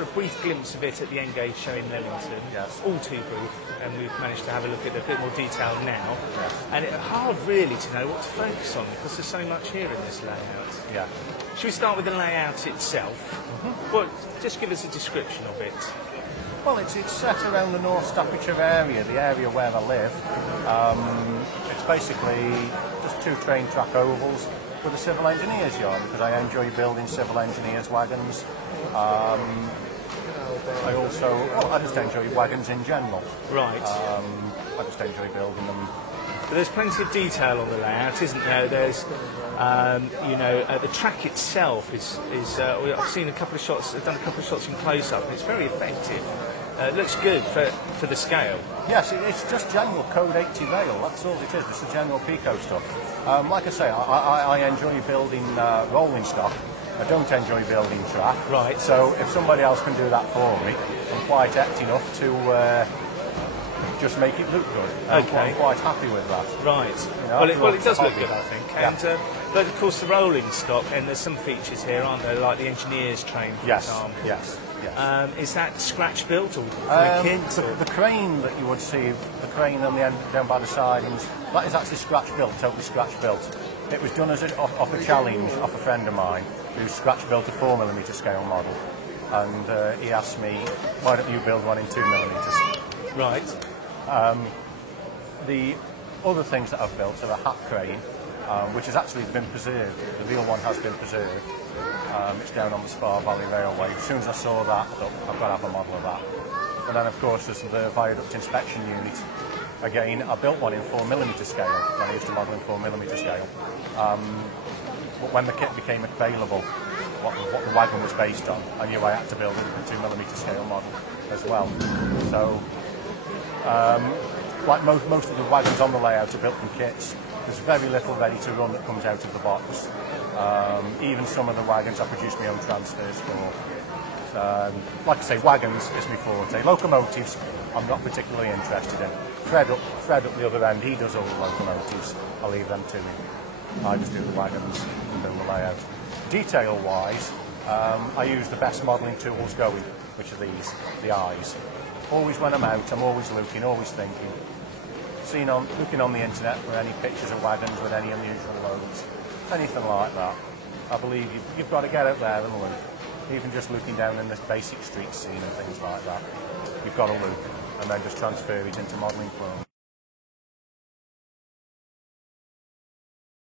got a brief glimpse of it at the Engage show in Leamington. Yes. All too brief, and we've managed to have a look at it a bit more detail now. Yes. And it's hard really to know what to focus on because there's so much here in this layout. Yeah. Should we start with the layout itself? Well, just give us a description of it. Well, it's set around the North Staffordshire area, the area where I live. It's basically just 2 train track ovals with a civil engineer's yard because I enjoy building civil engineers' wagons. I just enjoy wagons in general. Right. I just enjoy building them. But there's plenty of detail on the layout, isn't there? There's, the track itself is I've seen a couple of shots, I've done a couple of shots in close-up, and it's very effective. It looks good for the scale. Yes, it's just general Code 80 rail, that's all it is, it's the general Pico stuff. Like I say, I enjoy building rolling stock. I don't enjoy building track. Right. So if somebody else can do that for me, I'm quite apt enough to just make it look good. Okay. I'm quite happy with that. Right. You know, Well, it does look good, I think. Yeah. And but of course, the rolling stock, and there's some features here, aren't there? Like the engineer's train, for example. Yes. Is that scratch built or for a kit? The crane that you would see, the crane on the end down by the sidings, that is actually scratch built, totally scratch built. It was done off a challenge off a friend of mine who scratch built a 4mm scale model, and he asked me, why don't you build one in 2mm? Right. The other things that I've built are a hat crane, which has actually been preserved. The real one has been preserved. It's down on the Spa Valley Railway. As soon as I saw that, I thought, I've got to have a model of that. And then, of course, there's the viaduct inspection unit. Again, I built one in 4mm scale when I used to model in 4mm scale. But when the kit became available, what the wagon was based on, I knew I had to build a 2mm scale model as well. So, like most of the wagons on the layout are built from kits. There's very little ready to run that comes out of the box. Even some of the wagons I produce my own transfers for. Like I say, wagons is my forte. Locomotives, I'm not particularly interested in. Fred up the other end, he does all the locomotives. I'll leave them to him. I just do the wagons and build the layout. Detail-wise, I use the best modelling tools going, which are these, the eyes. Always when I'm out, I'm always looking, always thinking. Looking on the internet for any pictures of wagons with any unusual loads, anything like that. I believe you've got to get out there and look. Even just looking down in the basic street scene and things like that. You've got to look and then just transfer it into modelling form.